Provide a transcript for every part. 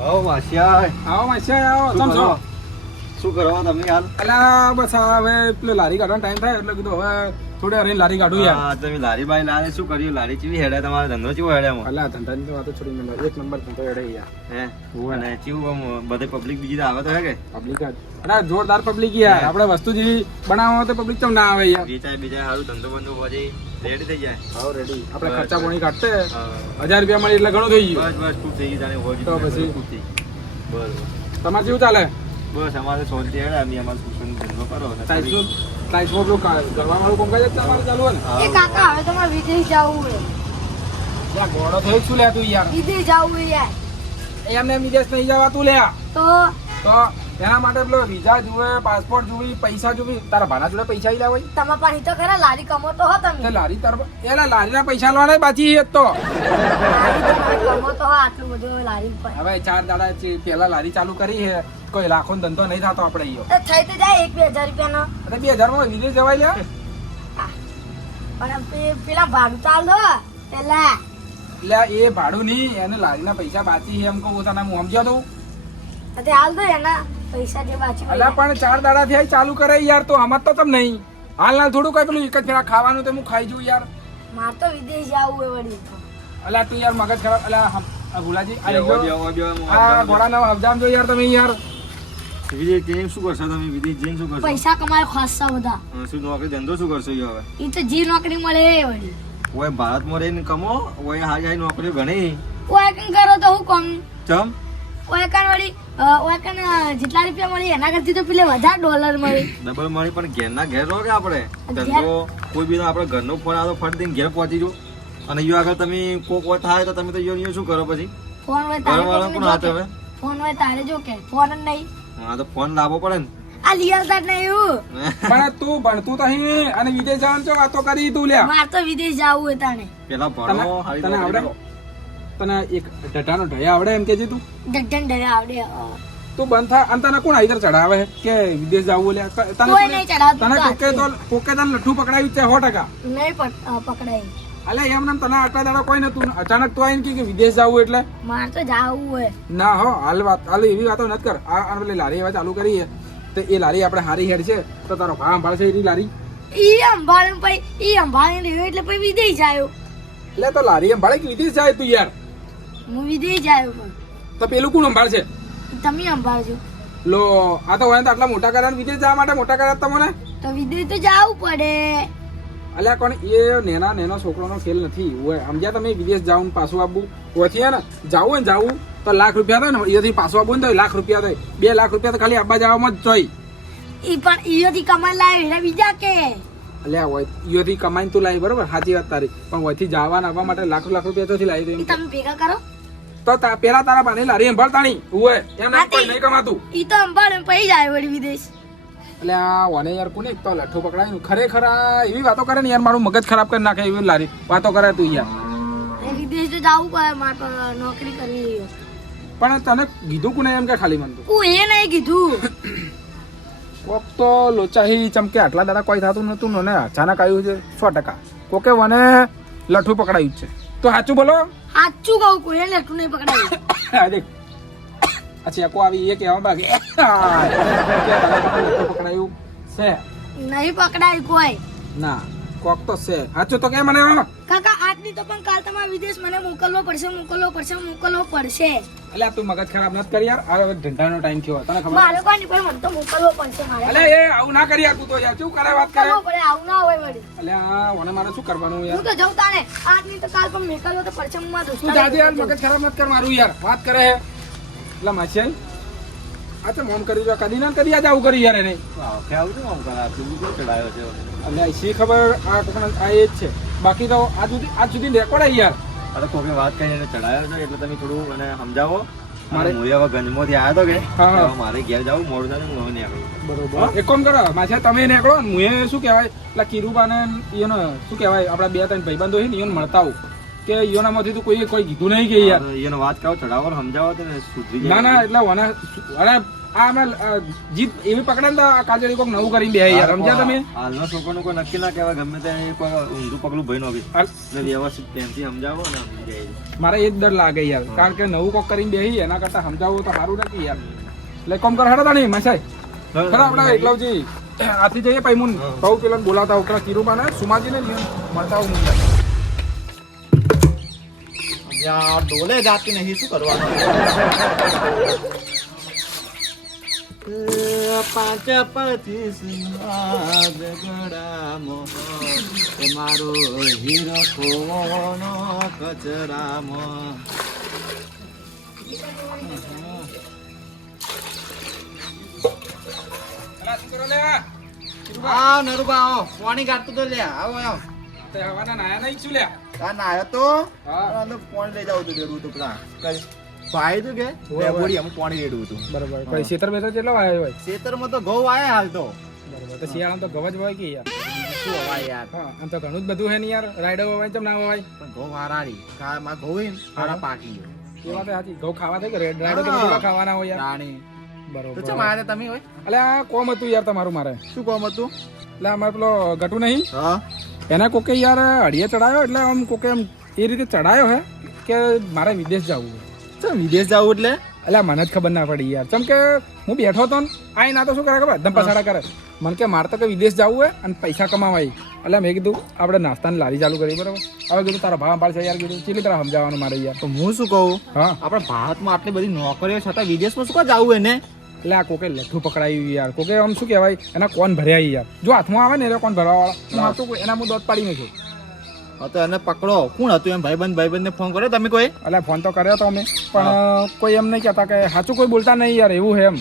આવો માસિયા આવો માસિયા આવો તમ છો શું કરો તમે યાર? અલા બસ હવે પેલો લારી કાઢવાનો ટાઈમ થાય એટલે કીધું હવે થોડે હરીને લારી કાઢું યાર. હા તમે લારી બાઈ લારે શું કર્યું? લારી ચીવી હેડે તમારો ધંધો ચીવો હેડે એમાં? અલા ધંધાની તો વાતો છોડી મેલો એક નંબર ધંધો હેડે યાર. હે અને ચીવું બધે પબ્લિક બીજી તો આવે તો હે કે પબ્લિક અને જોરદાર પબ્લિક યાર. આપણે વસ્તુ જેવી બનાવવા તો પબ્લિક ચમ ના આવે યાર. વેચાય બીજા સારું ધંધો બંધો પછી રેડી થઈ જાય. હા રેડી. આપણે ખર્ચા પાણી કાઢતે 1000 રૂપિયા મળી એટલે ઘણું થઈ ગયું. બસ ખૂબ થઈ ગયું. જાણે હોજી તો પછી ખૂબ થઈ બરોબર. તમારે કેવું ચાલે? બસ અમારે શાંતિ હેડે. અમે અમારો કુશન ધંધો કરો ને ટાઈસમાં પેલું ગરવા વાળું કામકાજ જ તમારું ચાલુ હોય ને? એ કાકા હવે તમારે વિદેશ જવું છે. યાર ગોળો થયો શું લે તું યાર? વિદેશ જવું છે યાર. એમને વિદેશ નહીં જવા તું લે. તો એના માટે પેલો વિઝા જુએ, પાસપોર્ટ જોવી, પૈસા જોવી. તારા ભાના જોડે પૈસા ઈ લાવે? તમારા પાસે તો ખરા લારી કમો તો હો તમે. તે લારી તાર એલા લારીના પૈસા લેવાના બાકી જ તો. કમો તો હો આટલું બધું લારી પર. હવે 4 દાડા પેલા લારી ચાલુ કરી છે. કોઈ લાખો નો ધંધો નહીં થતો આપણે ઈયો. તો થઈ તો જાય 1-2 હજાર રૂપિયાનો. અરે 2000 માં વિદેશ જવાય લે. પણ પેલા ભાડું ચાલ દો પેલા. એટલે એ ભાડું નહીં, એને લારીના પૈસા બાકી છે એમ કહું તને હું સમજ્યો તું. તે હાલ દો એના પૈસા જે બાકી અલા પણ 4 દાડા થી ચાલુ કરે યાર. તો આમાં તો તમ નહીં હાલ ના થોડું કઈ પેલું એક જ ફેરા ખાવાનું તો હું ખાઈ જઉં યાર. માર તો વિદેશ જવું હોય વળી. અલા તું યાર મગજ ખરાબ. અલા ભુલાજી આ ઘોડા ના હબજામ જો યાર તમે યાર. વિદેશ જઈને શું કરશો તમે? વિદેશ જઈને શું કરશો? પૈસા કમાય ખાસા બધા. શું નોકરી ધંધો શું કરશો હવે? એ તો જે નોકરી મળે એ વળી. ઓય ભારતમાં રહીને કમો. ઓય હારી હારી નોકરીઓ ઘણી. ઓય કન કરો તો હું કોમ. ચમ ઓય કન વળી ઓય કન જેટલા રૂપિયા મળી એના કરતી તો પેલે વધારે ડોલર મળી. ડબલ મળી પણ ઘેરના ઘેર રહો કે આપણે ધંધો કોઈ બી આપણે ઘરનો ફોન આવે ફટ દઈને ઘેર પહોંચી જવું. અને યો આગળ તમે કોક થાય તો તમે તો યો શું કરો પછી? ફોન હોય ઘરવાળા કોણ હાથ હવે? ફોન હોય તારે જો કે ફોન જ નહીં. હા તો ફોન લાવવો પડે ને. આ લિયલતા જ નહીં એવું. પણ તું ભણતું તો અહીં અને વિદેશ જવાનું છો વાતો કરી તું લ્યા. માર તો વિદેશ જવું હોય તાણે. પેલા ભણો હારી તને આવડે? તને એક ઢટાનો ઢયા આવડે એમ કેજે તું? ડગડન ડરે આવડે. તું બંધ થા. અને તને કોણ આઈતર ચડાવે કે વિદેશ જવું લે? કોઈ નહીં ચડાવતું. તને કોકે તને લઠ્ઠું પકડાયું છે 100%. નહીં પકડાય. અલે એમ નામ તને આટલા દાડા કોઈ નતું. અચાનક તો આઈને કે વિદેશ જવું એટલે માર તો જાવું હોય. ના હો હાલ એવી વાતો નથી કર. આ પેલી લારી એવા ચાલુ કરી છે તો એ લારી આપણે હારી હેડ છે તો તારો ભાવ સંભાળશે એની લારી. ઈ અંભાળે પછી ઈ અંભાળે રહ્યો એટલે પછી વિદેશ જાયો. એટલે તો લારી સંભાળે કે વિદેશ જાય તું યાર? હું વિદેશ જાયો પણ તો પેલું કોણ સંભાળશે? તમે અંભાળજો. લો આ તો હોય તો આટલા મોટા કર્યા વિદેશ જવા માટે મોટા કર્યા તમને. તો વિદેશ તો જાવું પડે. અલ્યા કોણ એ નેનો છોકરોનો ખેલ નથી. હોય સમજ્યા તમે? વિદેશ જાવું પાછું આવવું ઓછી હે ને. જાવું ને જાવું તો લાખ રૂપિયા થાય ને. એથી પાછું આવવું ને તો લાખ રૂપિયા થાય. 2 લાખ રૂપિયા તો ખાલી આવવા જવામાં જ જોઈ. ઈ પણ ઈયોથી કમાઈ લાવે એટલે બીજા કે અલ્યા હોય ઈયોથી કમાઈને તું લાવી બરોબર સાચી વાત તારી. પણ ઓયથી જવા આવવા માટે લાખ રૂપિયા તો લાવી દે. તમે ભેગા કરો તો પેલા તારા બાને લારી સંભાળતાણી હોય એમ કોઈ નહીં કમાતું. ઈ તો અંભાળે પછી જાય વળી વિદેશ. એટલે આ ઓને યાર કોને તો લઠ્ઠો પકડાય ખરેખર એવી વાતો કરે ને યાર. મારું મગજ ખરાબ કરી નાખે એવી લારી વાતો કરે તું યાર. વિદેશ તો જાવું પડે મારે નોકરી કરવી. પણ તને કીધું કોને એમ કે ખાલી મન તો? હું એ નહીં કીધું. કોક તો લોચાહી ચમકે આટલા દાડા કોઈ થતું નતું ને અચાનક આવ્યું છે 100%. કોકે મને લઠ્ઠું પકડાયું છે. તો સાચું બોલો. સાચું કહું કોઈ લઠ્ઠું નહીં પકડાયું. દેખ અચ્છા કો આવી એ કહેવા બાકી લઠ્ઠું પકડાયું છે? નહીં પકડાયું કોઈ. ના કોક તો છે. સાચું તો કે મને કાકા આજની તો પણ કાલ તમારે વિદેશ મને મોકલવો પડશે. એટલે તું મગજ ખરાબ નથી કરી યાર. આ ધંધાનો ટાઈમ થયો તને ખબર? મારે કોઈ નહીં પણ મને તો મોકલવો પડશે મારે. અલે એ આવું ના કરી તું તો યાર. શું કરે વાત કરે? મોકલવો પડે આવું ના હોય વળી. અલે આ ઓને મારે શું કરવાનું યાર? હું તો જઉં તાને આજની તો કાલ પણ મોકલવો તો પડશે. હું મારા તું જાજે યાર મગજ ખરાબ નથી કર મારું યાર. વાત કરે હે એટલે માછિયાઈ આ તો મોમ કરી કદી ના કરી આજે આવું કરી યાર એને. આવું છે આમ કરા તું ચડાયો છે. એટલે શી ખબર આ કોકના આ એ જ છે. બાકી તો આજ સુધી રેકોર્ડ આવી યાર. અરે કોકે વાત કરીને એને ચડાયો છે એટલે તમે થોડું મને સમજાવો. મારે હું હવે ગંજમાંથી આવ્યો તો કે હા. મારે ઘેર જાવું મોડું થાય હું હવે નહીં આવ્યું. બરોબર એક કામ કરો માછિયા તમે નીકળો ને હું શું કહેવાય પેલા કિરુબા ને એનો શું કહેવાય આપડા 2-3 ભાઈબંધો છે ને એને મળતા આવું. કે ઈયોનામાંથી તો કોઈ કીધું નહીં કે યાર એને વાત કરો ચડાવો ને સમજાવો તો ને સુધરી જાય. ના એટલે અરે આ અમે જીત એવી પકડે ને તો કાજે કોઈક નવું કરીને બે યાર સમજ્યા તમે. હાલના છોકરાનું કોઈ નક્કી ના કહેવાય, ગમે તે કોઈ ઊંધું પગલું ભઈ નોખી. એટલે વ્યવસ્થિત પ્રેમથી સમજાવો ને સમજી જાય. મારે એ જ ડર લાગે યાર, કારણ કે નવું કોક કરીને બેહી એના કરતા સમજાવવું તો સારું નથી યાર. એટલે કોમ કર હેડો તાણી મસાઈ ખરા આપણે એકલાવજી આથી જઈએ પછી હું બહુ પેલા બોલાવતા ઉકરા કિરુબા ને સુમાજી ને મળતા હું યાર ડોલે જાતી નહીં, શું કરવાનું? પાંચ પચીસ મારો હીરો કોનો કચરામાં. આવ નરુબા આવો, પાણી કાઢતું તો લે, આવો આવો. હવાના નાયા નહીં શું લ્યા? આ નાયો તો હા પાણી લઈ જાવ તો રેડવું તો પેલા ભાઈ તું કે બોડી અમે પાણી રેડવું હતું. બરોબર કોઈ શેતર બેતર કેટલો આવ્યો હોય? ખેતરમાં તો ઘઉં આયા હાલ તો. બરોબર તો શિયાળામાં તો ગવજ હોય કે યાર? શું હવાય યાર, હા આમ તો ઘણું જ બધું હે ને યાર, રાયડો હોય ચમ ના હોય? પણ ઘઉં હારાડી માં ઘઉં હોય ને હારા પાકી ગયો. એ વાત સાચી, ઘઉં ખાવા થાય કે રાયડો તો બધા ખાવાના હોય યાર. રાણી તો બરોબર ચમ આયા તમે હોય? એટલે આ કોમ હતું યાર તમારું મારે. શું કામ હતું? એટલે અમારે પેલો ગટુ નહીં હા એના કોકે યાર અડીએ ચડાયો, એટલે આમ કોકે એમ એ રીતે ચડાયો હે કે મારે વિદેશ જવું છે. ચમ વિદેશ જવું એટલે? એટલે મને જ ખબર ના પડી યાર, ચમ કે હું બેઠો હતો ને આઈ ના તો શું કરે ખબર ધમ પછાડા કરે મને કે મારે તો કે વિદેશ જવું હોય અને પૈસા કમાવાય. એટલે મેં કીધું આપણે નાસ્તાની લારી ચાલુ કરી બરાબર. હવે કીધું તારા ભાવ પાડશે યાર, કીધું કેટલી તરફ સમજાવવાનું મારે યાર. તો હું શું કહું, હા આપણે ભારતમાં આટલી બધી નોકરીઓ છતાં વિદેશમાં શું કામ જવું એને? એટલે આ કોકે લઠ્ઠું પકડાયું યાર, કોકે આમ શું કહેવાય એના કોણ ભર્યા યાર. જો હાથમાં આવે ને એટલે કોણ ભરવા વાળા હું હાથું એના હું દોત પાડી નાખ્યો. હા તો એને પકડો. કોણ હતું એમ? ભાઈબંધ ને ફોન કર્યો તમે કોઈ? એટલે ફોન તો કર્યો તો અમે, પણ કોઈ એમ નહીં કહેતા કે સાચું કોઈ બોલતા નહીં યાર, એવું છે એમ.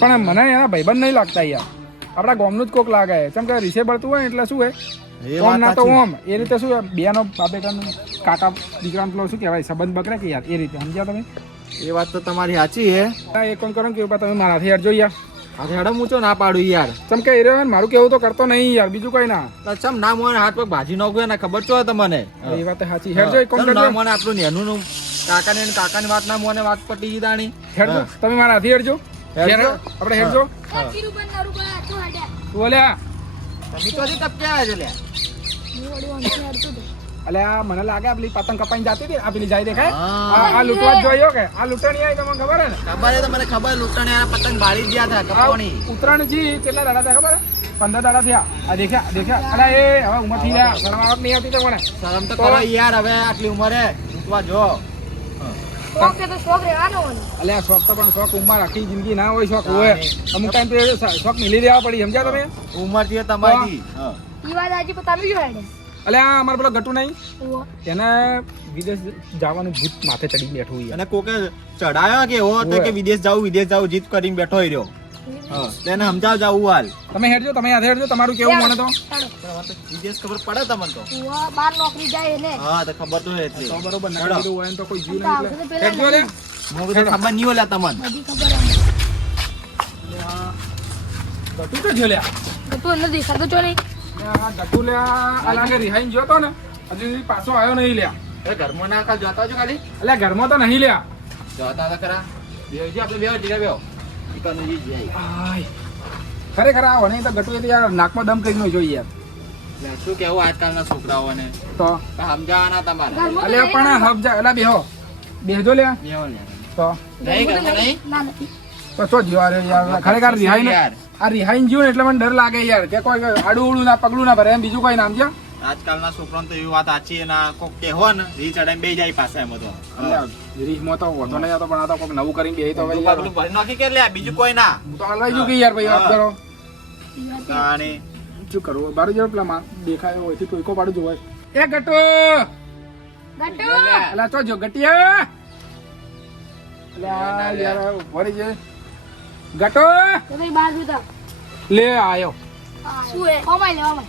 પણ મને એના ભાઈબંધ નહીં લાગતા યાર, આપણા ગામનું જ કોક લાગે. કેમ કે રીસે બળતું હોય એટલે શું હોય ઓમ ના તો ઓમ એ રીતે શું બેનો બાપેટાનું કાકા દીકરાનું પેલો શું કહેવાય સંબંધ બગડે કે યાર, એ રીતે સમજ્યા તમે? એ વાત તો તમારી સાચી હે. એ કોણ કરો કે તમે મારાથી યાર જોઈ યાર. અરે હેડો મૂચો ના પાડું યાર. ચમ કે એ રહ્યો ને મારું કેવું તો કરતો નહીં યાર, બીજું કઈ ના. તો ચમ ના મોને હાથ પગ ભાજી નાખ્યો ને ખબર છો તમને? એ વાત સાચી. હેડજો એક કોણ ચમ ના કરજો, મોને આપણું નેનું નું કાકાની વાત ના મોને વાત પટી ગઈ દાણી. હેડજો તમે મારાથી હેડજો. હેડજો. આપણે હેડજો કિરુબા નરુબા તો હાડ્યા બોલ્યા. તમે તો હજી ટપક્યા છે લે. હું વળી વાંચી હાડતો તો. અલે આ મને લાગે આ પેલી પતંગ કપાઈને જાતી હતી, આ પેલી જાય દેખાય હા. આ લૂંટવા જ જોયો કે આ લૂંટણી આવી તમને ખબર હે ને? ખબર છે મને ખબર. લૂંટણે આ પતંગ બાળી જ ગયા હતા કપાવણી. ઉત્તરાયણ જી કેટલા દાડા થયા ખબર હે? 15 દાડા થયા. આ દેખ્યા અલે એ હવે ઉંમર થઈ ગયા, શરમ આવક નહીં આવતી તમને? શરમ તો કરો યાર, હવે આટલી ઉંમરે લૂંટવા જો. શોખ છે તો શોખ રહેવાનો હોય ને. અલે આ શોખ તો પણ શોખ ઉંમર આખી જિંદગી ના હોય, શોખ હોય અમુક ટાઈમ તો શોખ મિલી દેવા પડી, સમજ્યા તમે? ઉંમર છે તમારી. ઈ વાત આજે પણ તમે જો હાડે. અલે આ અમારે પેલો ગટુ નહીં ઓહો. એને વિદેશ જવાનું ભૂત માથે ચડી બેઠું યાર. અને કોકે ચડાયો કે એવો હતો કે વિદેશ જાવું જીત કરીને બેઠો રહ્યો. તેને સમજાવ જાવું હાલ. તમે હેડજો, તમે યાદ હેડજો, તમારું કેવું મને તો ચાલો. વિદેશ ખબર પડે તમને તો? ઓહો, બાર નોકરી જાય એને. હા તો ખબર તો એટલી. તો બરોબર ના હેડો. કીધું હોય ને તો કોઈ જીવ આ નહીં તો એટલે પેલા હેડજો લે. હું કીધું ખબર નહીં ઓલા તમને. બધી ખબર એમ. ગટુ તો જો લ્યા. તો એને દેખાતો છો નહીં. આ ગટુ લ્યા આ લાગે રિહાઈને જોતો ને હજુ સુધી પાછો આવ્યો નહીં લ્યા. એ ઘરમાં ના ખાલી જોતા છો ખાલી. એટલે ઘરમાં તો નહીં લ્યા. જોતા હતા ખરા. બેવજી આપણે બેવ ટીકા બેવ. ટીકાનું જી જાય. આય. ખરેખર આ વને તો ગટુ એ તો યાર નાકમાં દમ કરી નો જોઈએ યાર. એટલે શું કેવું આજકાલના છોકરાઓને તો સમજાવવાના તમારે. ઘરમાં તો અલ્યા નહીં પણ હબ જા એલા બેહો બેહજો લ્યા. બેવો ને. તો નહીં ઘરમાં નહીં. ના નથી. તો શું જીવા રે યાર, ખરેખર રિહાઈને યાર. આ રિહાઈને જીવ ને એટલે મને ડર લાગે યાર કે કોઈ આડું ઉડું ના પગલું ના ભરે એમ બીજું કોઈ નામ છે. આજકાલના છોકરાઓને તો એવી વાત સાચી ના કોક કહેવો ને રી ચડાઈને બેહી જાય પાસે એમ તો. રીહમાં તો વધો નહીં આવતો પણ આ તો કોઈક નવું કરીને બેહી તો હવે તું યાર પગલું ભરી નાખી કે લે બીજું કોઈ ના. હું તો હલવાઈ ગયું કે યાર ભાઈ વાત કરો. ઈ વાત એ. તાણી. શું કરવું બારું જરા પેલા માં દેખાયો હોય તો કોઈ પાડું જોવાય. એ ગટુ ગટુ. અલા તો જો ગટિયા અલા યાર વળી જે ગટુ તો ભાઈ બહાર જોતા. લે આયો શું હે? ઓમાય લે ઓમાય.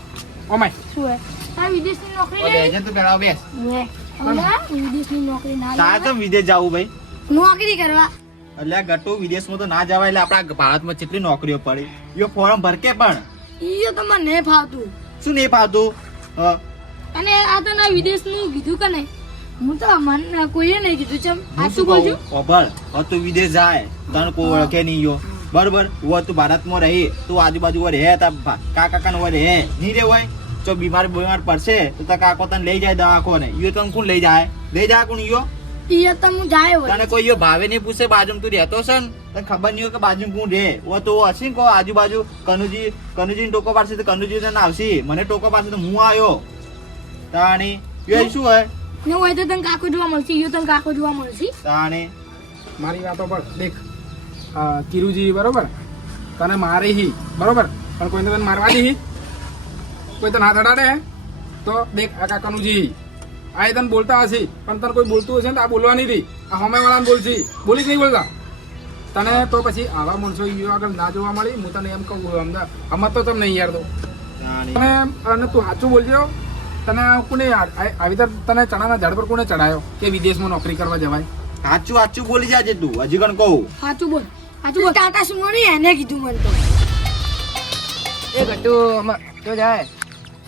ઓમાય શું હે? તારે વિદેશની નોકરી ઓ લેવી? બેજે તું પેલા બેસ. હે. અલા, વિદેશની નોકરી ના તારે લેવાય. તો વિદેશ જાવું ભાઈ. નોકરી કરવા. એટલે આ ગટુ વિદેશમાં તો ના જવાય. એટલે આપણા ભારતમાં કેટલી નોકરીઓ પડી. યો ફોર્મ ભર કે પણ ઈ તો મને નહીં ફાવતું. શું નહીં ફાવતું? અને આ તો ના વિદેશનું કીધું કે નહીં હું તો મને કોઈએ નહીં કીધું ચમ હું આ શું શું બોલજો કહું ખબર હવે તું વિદેશ જાય તને કોઈ ઓળખે નહીં યો બરોબર वो તું ભારતમાં રહી તું આજુબાજુ રહે તા કાકા નો રહે નહીં રે હોય જો બીમાર પડશે તો તાર કાકો તને લઈ જાય દવાખાને યો તને કોણ લઈ જાય કોણ યો ઈ તો હું જાય હોય તને કોઈ યો ભાવે નહીં પૂછે બાજુમાં તું રહેતો છે ને તને ખબર નહીં હોય કે બાજુમાં કોણ રહે ઓ તો હશે ને કો આજુબાજુ કનુજી ટોકો પાડશે તો કનુજી તને આવશે મને ટોકો પાડશે તો હું આવ્યો તાણી યો શું હોય ને હોય તો તને કાકો જોવા મળશે ઈ તને કાકો જોવા મળશે તાણી મારી વાતો પર દેખ કિરુજી બરોબર તને મારે હી બરોબર પણ કોઈને તને મારવા દી કોઈ તને હાથ અડાડે તો દેખ આ કાકાનુજી આ એ તને બોલતા હશે પણ તને કોઈ બોલતું હશે ને તો આ બોલવાની રહી આ હોમે વાળાને બોલશી બોલી જ નહીં બોલતા તને તો પછી આવા માણસો ઈ આગળ ના જોવા મળી હું તને એમ કહું અમત તો તમને નહીં યાર તો તાણી અને તું સાચું બોલજો તને કોને આવી રીતે તને ચણાના ઝાડ પર કોને ચડાયો કે વિદેશમાં નોકરી કરવા જવાય સાચું બોલી જાજે તું હજી કણ કહું સાચું બોલ ટાટા સુમો નહીં એને કીધું મને તો એ ગટ્ટુ તો જાય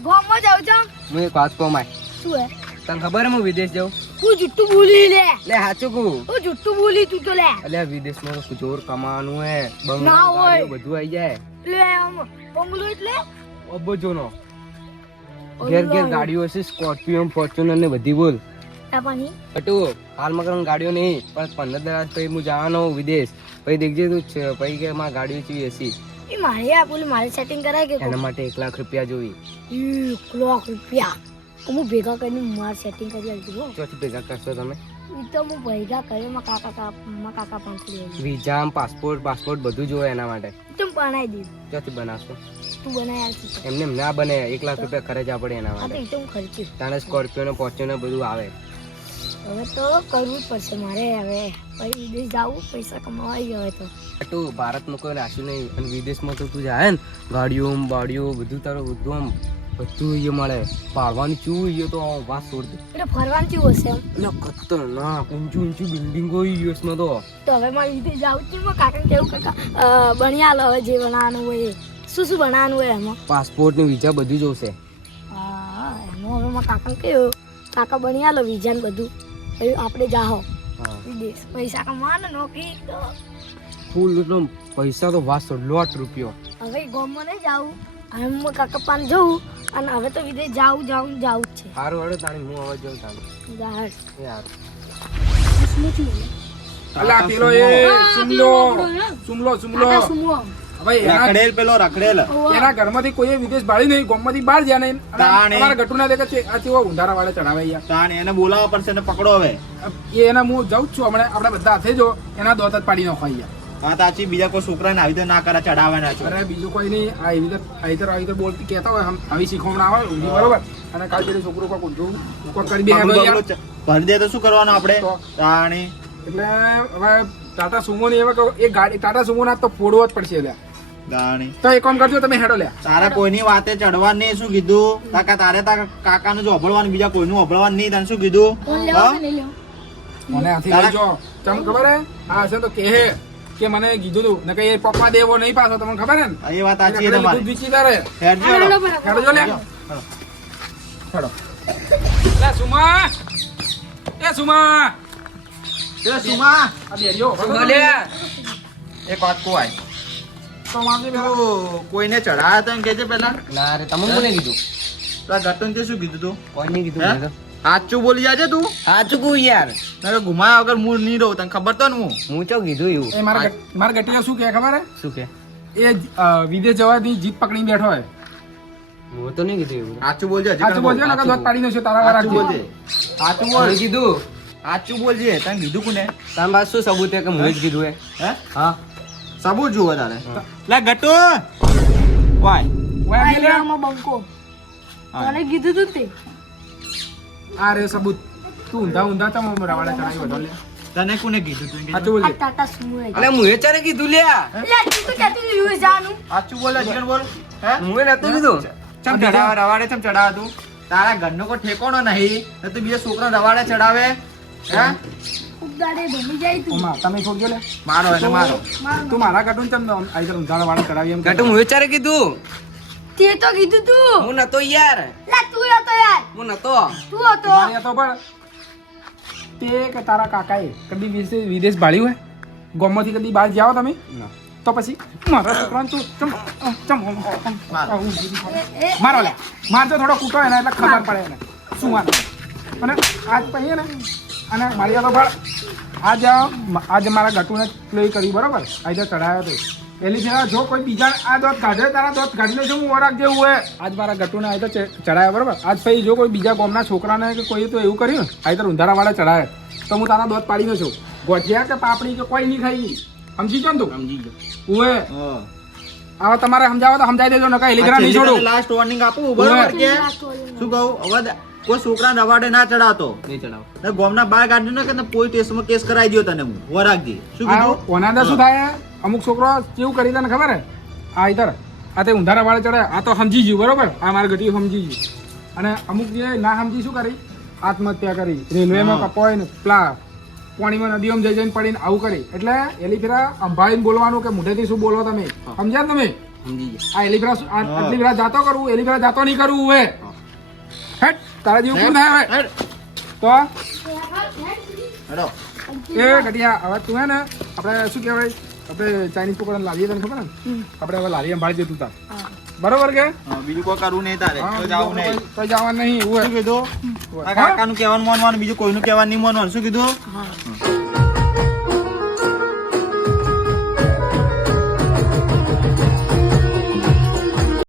ગામમાં જાઉં છું હું એક વાત કહું માય શું હે તને ખબર હું વિદેશ જાઉં તું જુઠ્ઠું બોલી લે લે સાચું કહું તું જુઠ્ઠું બોલી તું તો લે અલ્યા વિદેશમાં તો જોર કમાવાનું હે ના બંગલા હોય. ગાડીઓ બધું આવી જાય લે આમ બંગલો એટલે અબજોનો ઘેર ઘેર ગાડીઓ હશે સ્કોર્પિયો ફોર્ચ્યુનર ને બધી બોલ પાણી ગટ્ટુ હાલમાં કરવાની ગાડીઓ નહીં પણ 15 દિવસ પછી હું જવાનો વિદેશ પછી દેખજે તું પછી કે મારી ગાડીઓ ચીવી હશે એ મારે આ બોલી મારે સેટિંગ કરાય કે એના માટે 1 લાખ રૂપિયા જોઈ 1 લાખ રૂપિયા તો હું ભેગા કરીને મારે સેટિંગ કરી આલજો હો ચોથી ભેગા કરશો તમે ઈ તો હું ભેગા કરી માં કાકા પાંચ વિઝા પાસપોર્ટ બધું જોવે એના માટે તું બનાવી દે ચોથી બનાવશો તું બનાવી આલતી એમને એમ ના બને 1 લાખ રૂપિયા ખર્ચા પડે એના આ તો માટે ઈ તો હું ખર્ચી તાણે સ્કોર્પિયો ને ફોર્ચ્યુનર બધું આવે હવે તો કરવું જ પડશે મારે હવે પછી વિદેશ જાવું પૈસા કમાવાઈ હવે તો તું ભારતમાં કોઈ રાખ્યું નહીં અને વિદેશમાં તો તું જાય ને ગાડીઓ બાડીઓ બધું તારું બધું આમ બધું અહીંયા મળે પાડવાની ચૂ અહીંયા તો વાત છોડ દે એટલે ફરવાનું કેવું હશે એમ એટલે ખતરનાક ઊંચી બિલ્ડિંગો યુએસમાં તો હવે મારે વિદેશ જાવું છે મારા કાકા કેવું કાકા બની આલો હવે જે બનાવવાનું હોય એ. શું બનાવવાનું હોય એમાં પાસપોર્ટ ને વિઝા બધું જોશે હા એમાં હવે મારા કાકા કેવું કાકા બની આલો વિઝા ને બધું હવે આપણે જાહો હા વિદેશ પૈસા કમાવાનો નોકરી તો ફૂલ એટલો પૈસા તો વાત છોડ $1 રૂપિયો હવે ગામમાં નહીં જાવું હવે હું કાકા પાન જવું અને હવે તો વિદેશ જાવું જ છે સારું હળો તાણી હું હવે જાઉં તાણી જાહેર યાર અલા પેલો એ સુમલો હવે રખડેલ એના ઘરમાંથી કોઈ વિદેશ ભાળી નહીં ગામમાંથી બહાર જ્યાં નહીં અને તાણે. તમારા ગટુના દેખે છે આ કેવો ઊંધારા વાળે ચડાવે યાર તાણી એને બોલાવવા પડશે ને પકડો હવે એ એના હું જાઉં જ છું હમણાં આપણે બધા હાથે જો એના દોત જ પાડી નાખો યાર આ તાચી બીજા કોઈ છોકરાને આવી રીતે ના કરે ચડાવવાના છો અરે બીજું કોઈ નહીં આ એવી રીતે બોલતી કહેતા હોય આવી શીખવણા આવે ઊંધી બરોબર અને કાલ પેલી છોકરો કોક ઊંધું કોક કરી બે ભરી દે તો શું કરવાનું આપણે તો. તાણી એટલે હવે ટાટા સુમો ની એવા કહું, એ ગાડી ટાટા સુમો ના તો ફોડવો જ પડશે લ્યા. તાણી તો એક કામ કરજો તમે હેડો લ્યા. તારે કોઈની વાતે ચડવાનું નહીં શું કીધું તારે તારા કાકાનું જો અભળવાનું બીજા કોઈનું અભળવાનું નહીં તને શું કીધું ફોન હા? લેવો કે નહીં લેવો મને હાથી લઈ જો તમને ખબર હે આ હશે તો કહે કે મને કીધું તું ને કઈ પપ્પા દેવો નહીં પાછો તમને ખબર હે ને એ વાત સાચી છે એટલે તમારી દૂધ વીચી તારે હેડજો હાલો, હેડો. બરાબર. હેડો જો લ્યા હેડો લે સુમા એ સુમા એ સુમા આ બેરીઓ એક વાત કહું આય તો મારજે પેલા. તું કોઈને ચડાયા હતા એમ કેજે પેલા ના રે તમે કોને કીધું તારા ગટન તે શું કીધું તું કોઈ નહીં કીધું હે? મેં તો. સાચું બોલી જાજે તું સાચું કહું યાર નકર ઘુમાયા વગર મૂળ નહીં રહું તને ખબર તો ને હું હું ચો કીધું એવું એ મારા ગટિયા શું કહે ખબર હે શું કે એ વિદેશ જવાની જીત પકડીને બેઠો હોય. હું તો નહીં કીધું એવું સાચું બોલજે હજી સાચું બોલજો ને દોત પાડી નાખશે તારા વાર સાચું બોલજે સાચું બોલ મેં કીધું સાચું બોલજે તને કીધું કોને તારા પાસે શું સબૂત છે કે હું જ કીધું હે હે હા સબૂત જુઓ તારે લે ગટુ વાય વાય લે. આમાં બંકો તને કીધું તું તે આ રે સબૂત તું ઊંધા તો રવાડા ચડાવી વધો લે. તને કોને કીધું તું સાચું આ બોલજે. ટાટા સુમો લઈ અલે હું એ ચારે કીધું લ્યા લે તું તો કહેતી હતી યુએસ જવાનું સાચું બોલ હજી બોલ હે હું એ નતું કીધું ચમ ચડાવે રવાડે ચમ ચડાવે તું તારા ઘરનો કોઈ ઠેકોનો નહીં ને તું બીજા છોકરા રવાડે ચડાવે હે ઉગાડે ભમી જાય તું ઓમા, તમે છોડજો લે. મારો એને મારો તું મારા ગટું ચમ આવી રીતે ઊંધાડા વાળા ચડાવી એમ ઘટું હું એ ચારે કીધું તે તો કીધું તું હું નતો યાર, લા તું હતો યાર હું નતો. તું હતો મારે તો પણ તે કે તારા કાકાએ કદી વિદેશ ભાળ્યું હે? ગામમાંથી કદી બહાર જાઓ તમે? ના. તો પછી મારા છોકરાને તું મારો લે મારજો થોડો કૂટો એને એટલે ખબર પડે એને શું મારે. અને આજ પછી ને અને મારી તો પણ આજ મારા ગટુને પ્લે કરી બરોબર આજે ચડાયો હતો એની જરા જો કોઈ બીજા આ દોત કાઢે તારા દોત કાઢીને જો હું ઓરાક જેવું હોય આજ મારા ગટુને આજે ચડાયો બરોબર. આજ પછી જો કોઈ બીજા ગામના છોકરાને કે કોઈ તો એવું કર્યું ને આજે ઊંધારાવાળા ચડાય તો હું તારા દોત પાડીને છું. ગોઠિયા કે પાપડી કે કોઈ નહીં ખાઈ સમજી ગયો ને તું? સમજી ગયો. ઉવે હવે તમારે સમજાવો તો સમજાવી દેજો નકા એલિગ્રા નહીં છોડું. લાસ્ટ વોર્નિંગ આપું બરોબર કે શું કહું હવે કોઈ છોકરાને રવાડે ના ચડાવતો નહીં ચડાવો. ને ગોમના બહાર કાઢ્યો ને કે પોલીસ સ્ટેશનમાં કેસ કરાવી દો તને હું વરાગજી શું કીધું ઓનાદા શું થાય અમુક છોકરો કેવું કરી તને ખબર હે આ ઇધર આ તે ઊંધારા વાળે ચડે આ તો સમજી ગયું બરોબર આ મારા ગટી સમજી ગયું અને અમુક જે ના સમજી શું કરી આત્મહત્યા કરી રેલવેમાં કપોય ને પેલા પાણીમાં નદીઓમાં જઈ જઈને પડીને આવું કરી એટલે એલિફેરા અંભાળીને બોલવાનું કે મોઢેથી શું બોલો તમે સમજ્યા તમે? સમજી ગયો. આ એલિફેરા આટલી ફેરા જાતો કરવું એલિફેરા જાતો નહીં કરવું હવે હેટ તારા જેવું કોણ થાય હવે તો હેડો એ ઘડિયા હવે તું હે ને આપણે શું કહેવાય આપણે ચાઇનીઝ પકોડા લાવીએ તને ખબર ને આપણે હવે લારી સંભાળી દેતું તાર બરોબર કે હા, બીજું કોઈ કરવું નહીં તારે તો જાવું નહીં કોઈ જવાનું નહીં શું કીધું આ કાકાનું કહેવાનું માનવાનું બીજું કોઈનું કહેવાનું નહીં માનવાનું શું કીધું